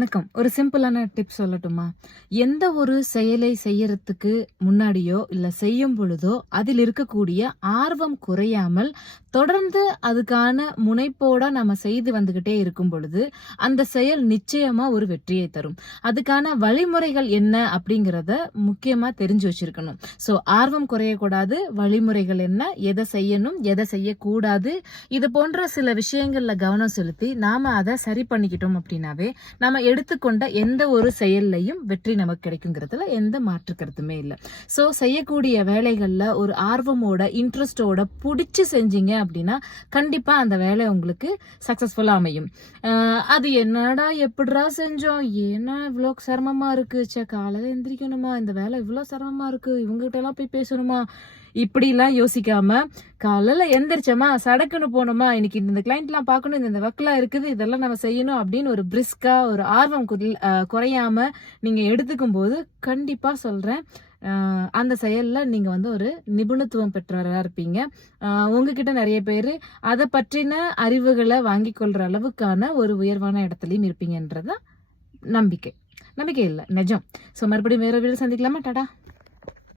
வணக்கம். ஒரு சிம்பிளான டிப் சொல்லட்டுமா? எந்த ஒரு செயலை செய்யறதுக்கு முன்னாடியோ இல்ல செய்யும் பொழுதோ அதில் இருக்கக்கூடிய ஆர்வம் குறையாமல் தொடர்ந்து அதுக்கான முனைப்போட நம்ம செய்து வந்துகிட்டே இருக்கும் பொழுது அந்த செயல் நிச்சயமா ஒரு வெற்றியை தரும். அதுக்கான வழிமுறைகள் என்ன அப்படிங்கறத முக்கியமா தெரிஞ்சு வச்சிருக்கணும். சோ ஆர்வம் குறையக்கூடாது வழிமுறைகள் என்ன எதை செய்யணும் எதை செய்யக்கூடாது இது போன்ற சில விஷயங்கள்ல கவனம் செலுத்தி நாம அதை சரி பண்ணிக்கிட்டோம் அப்படின்னாவே நம்ம எடுத்துக்கொண்ட எந்த ஒரு செயல்லையும் வெற்றி நமக்கு கிடைக்குங்கிறதுல எந்த மாற்று கருத்துமே இல்லை. ஸோ செய்யக்கூடிய வேலைகளில் ஒரு ஆர்வமோட இன்ட்ரெஸ்டோட பிடிச்சி செஞ்சீங்க அப்படின்னா கண்டிப்பாக அந்த வேலை உங்களுக்கு சக்ஸஸ்ஃபுல்லாக அமையும். அது என்னடா எப்படிரா செஞ்சோம்? ஏன்னா இவ்வளோ சிரமமாக இருக்கு. சே காலையில் எந்திரிக்கணுமா? இந்த வேலை இவ்வளோ சிரமமாக இருக்குது இவங்ககிட்ட எல்லாம் போய் பேசணுமா? இப்படிலாம் யோசிக்காமல் காலையில் எந்திரிச்சோமா சடக்குன்னு போனோமா இன்னைக்கு இந்த கிளைண்ட்லாம் பார்க்கணும் இந்த ஒர்க்லாம் இருக்குது இதெல்லாம் நம்ம செய்யணும் அப்படின்னு ஒரு பிரிஸ்காக ஒரு ஆர்வம் குறைல்- அஹ் குறையாம எடுத்துக்கும் போது கண்டிப்பாக சொல்கிறேன் அந்த செயலில் நீங்கள் வந்து ஒரு நிபுணத்துவம் பெற்றவராக இருப்பீங்க. உங்ககிட்ட நிறைய பேர் அதை பற்றின அறிவுகளை வாங்கி கொள்கிற அளவுக்கான ஒரு உயர்வான இடத்துலையும் இருப்பீங்கன்றத நம்பிக்கை. நம்பிக்கை இல்லை. நிஜம். ஸோ மறுபடியும் வேற வீடு சந்திக்கலாமா? டாடா.